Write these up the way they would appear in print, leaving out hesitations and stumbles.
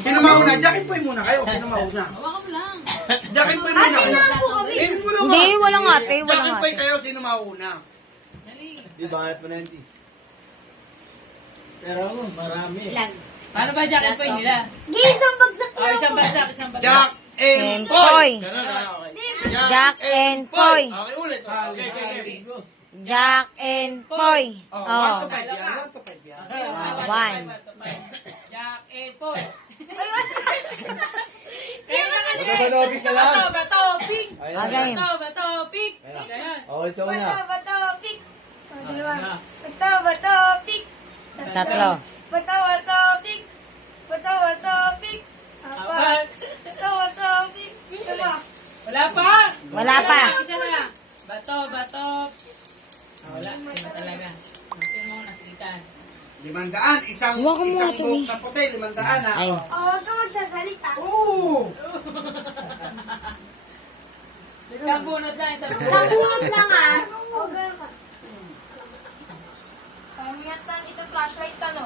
Sino mauna? Jackie Poy muna kayo. Sino mauna? Hawakan mo lang. Jackie Poy muna kayo. Hindi, walang ate, walang Jackie Poy ate. kayo. Sino mauna? Dali. Di bangat mo na hindi. Pero marami. Ilan? Paano ba jacket po nila? Isang bagsak Oh, isang bagsak, isang bagsak. Jack and And Poy. Poy. Ganun ah. Okay. Jack and Poy. Okay, ulit. Okay, okay. Jack and Poy. Oh, 1 Oh. to 5 yan. 1 to 5 yan. One. Jack and Poy. Magkasalobis na lang. Bato, pig. Ayun. Okay. Bato, pig. Ganun. Okay, sa una. Tatlo. Apat. Wala pa. Wala pa. Isa na. Bato. Wala. Sino talaga? Sino mo nasilitan? 500. Isang Huwag mo isang ito, buhok eh. na puti. 500 ha. Ay. Oo. Isang bunot lang. Isang bunot. Sabunot lang ah. Pamiyat lang ito flashlight ka no.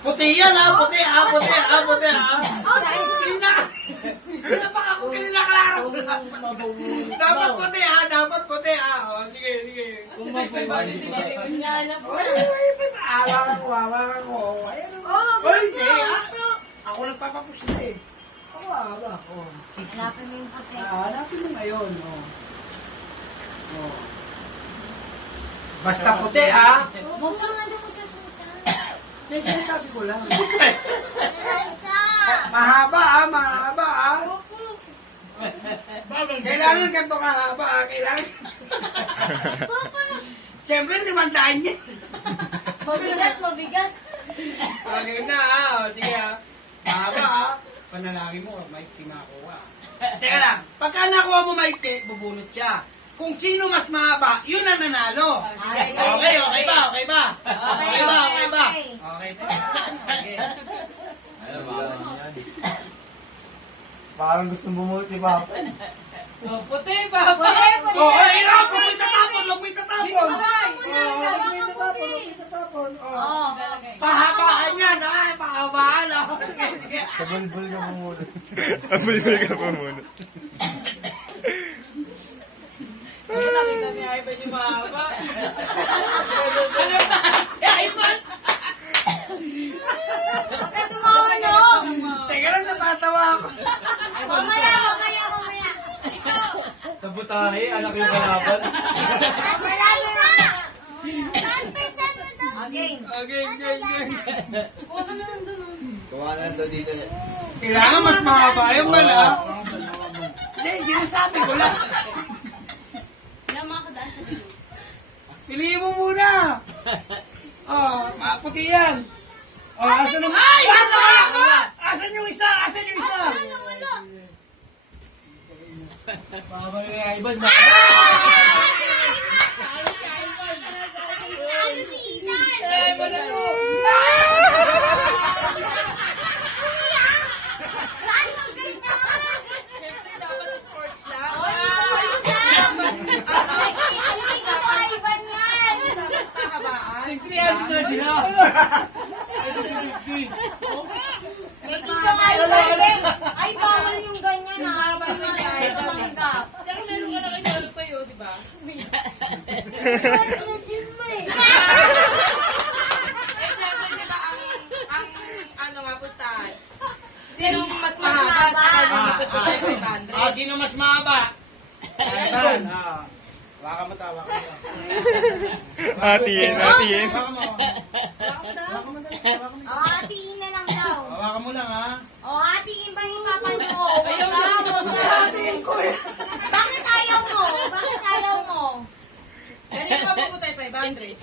Puti yan ha. Puti ha. Puti ha. Puti ha. Puti na. Sino pa ako kinalaklaro? Dapat puti ha. Dapat puti ha. O, sige, sige. Kung bakit hindi ba inaalam ko? Hawakan ko, hawakan ko. Ayan o. Oy, sige ha. Ako nagpapapush na eh. Ako, hawak. O. Hanapin mo yung kasi. Hanapin mo ngayon. O. O. Basta puti ha. Huwag kang ano mo sa puta. Hindi, sinasabi ko lang. Elsa! Mahaba ha, mahaba ha. Kailangan ganito kahaba ha. Kailangan. Siyempre, 500 niya. Mabigat. Okay na ha. O, sige ha. Mahaba ha. Panalangin mo, Mike, makuha. Teka lang. Pagka nakuha mo, Mike, bubunot siya. Kung sino mas mahaba, yun ang nanalo. Okay, okay ba? Okay ba? Okay ba? Okay ba? Okay ba? Okay. Ayun, baka yan. Parang gustong bumulot ni Papa. Oh, puti pa. Oh, ay, huwag mo itatapon, huwag mo itatapon. Hindi ko alam. Huwag mo itatapon, huwag mo itatapon. Oo, galagay. Pahabaan yan, ha? Pahabaan, oh. Sige, sige. Sa bulbul ka bumulot. Abulbul ka pa muna. Kasi nakita ni Ivan yung mahaba. Ano ba? Si Ivan? Bakit tumawa no? Teka lang, natatawa ako. Mamaya. Sa butahe, anak yung kalaban. Elsa! 1% mo to. Okay, okay, okay. Kuha ka naman dun. Kuha na to dito. Kailangan mas mahaba yung bala. Hindi, sinasabi ko lang. Ilang mga kadaan sa bilo. Piliin mo muna. Oh, maputi yan. Oh, asan yung... Ay! Asan yung isa? Asan yung isa? Wala. Papa ni Ivan. Ano si Inan? Ay, manalo! Siyempre, dapat sports lang. Ivan yan! Kahabaan. 300 na sila. Mas Ivan. Ay, bawal yung ganyan ha. Mas mahaba yung Ay, Ivan. tumanggap. Tsaka meron ka na kayo pa yun, di ba? Eh, syempre, di ba, ang ano nga, pustahan? Sinong mas mahaba sa kanya ipot ko tayo 500? Ah, sino mas mahaba? Ayan. Ah. Waka mo tawa ka. Hatiin, hatiin. Waka mo. O, hatiin na lang daw. Waka mo lang ha. O, hatiin ba yung papa niyo? Ayaw Wag na. ka, wag ka. Hatiin ko eh. Bakit ayaw mo? Bakit ayaw mo? Kanina ka po tayo 500?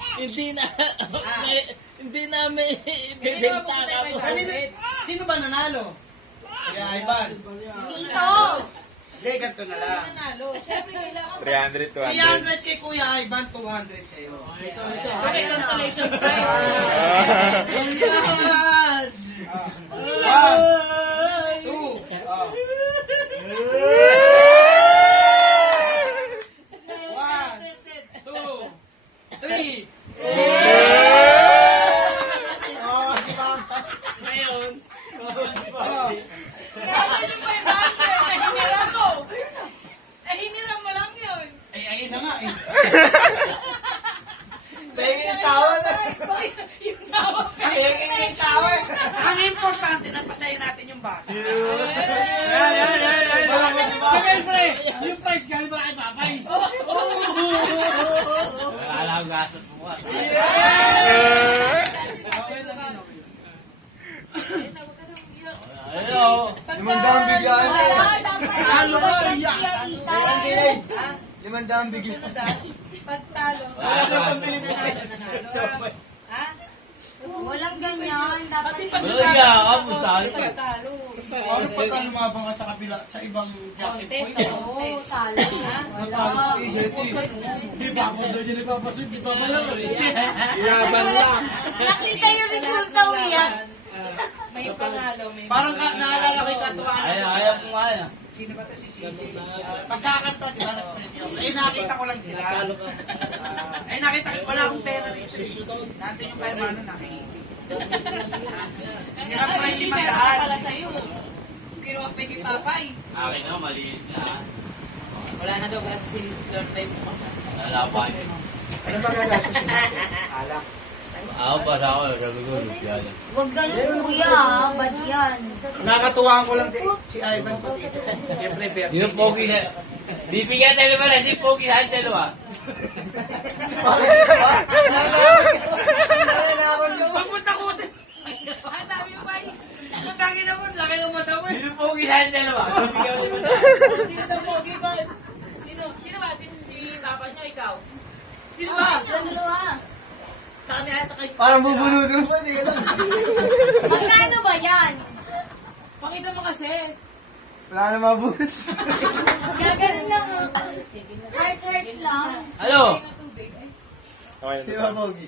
Hindi namin Kanina ka po ibibenta tayo ka po. 500? Sino ba nanalo? Si Ivan. Dito. Hindi, ganito na lang. Nanalo. Siyempre, kailangan 300, 300 kay Kuya Ivan, 200 sa'yo. Okay, cancellation price. Ayan! Two. One, two, three. Oh, si Papa. Kasi yung 500 na hiniram mo. Eh, hiniram mo lang yun. Ay, ayun na nga eh. Pahingin tawa na. Yung tawa. Pahingin tawa. Ang importante, nagpasayin natin yung bata. Yan. Sige, pre. Yung price galing ba kay Papay? Alam gastos mo ka. Okay lang yun, okay. Ano? Limandang biglaan. Wala, dapat Lalo ka, yan, iyak. yan, Kilig. Limandang biglaan. Pagtalo. Wala na pambili mo. Ha? Walang ganyan. Dapat Kasi pag Wala niya, talo pa. pagtalo. Ano pa tayo lumabang ka sa kabila, sa ibang jacket Contest, point? Oo, talo. Natalo. Di ba ako doon yung nagpapasip, di ba ba lang eh? Yaban lang. Nakita yung resulta mo yan. May panalo. May Parang naalala ko yung katuwaan. Ayaw ko nga yan. Sino ba ito si CJ? Pagkakanta, di ba? Eh, nakita ko lang sila. Eh, nakita ko, wala akong pera dito. Nandun yung pera, ano, nakikita. Hirap ko na yung Hindi pera limandaan. pala sa'yo. Kinuha pa kay Papay. Akin na, maliit na. Wala na daw kasi si Lord Life mo kasi. Lalaban. Ano ba gagastos mo? Alak. Ako pa sa ako, nagagulog yan. Huwag ganun, kuya. Bad yan. Nakakatuwaan ko lang si Ivan pati. Siyempre, birthday. Yung pogi na. Bibigyan tayo naman, hindi pogi na ang dalawa. Pagpunta ko din. Ah, sabi mo ba? Ang tangin na mo, laki ng mata mo. Hindi pogi na ang dalawa. Bibigyan ko naman. Sino daw pogi ba? Sino? Sino ba? Si Papa niyo, ikaw? Sino ba? Dalawa. Sa kanila, sa kay... Parang bubuludin mo. Magkano ba yan? Pakita mo kasi. Wala na mabulot. Gaganon lang. Heart lang. Ano? Tubig. Di ba, Pogi?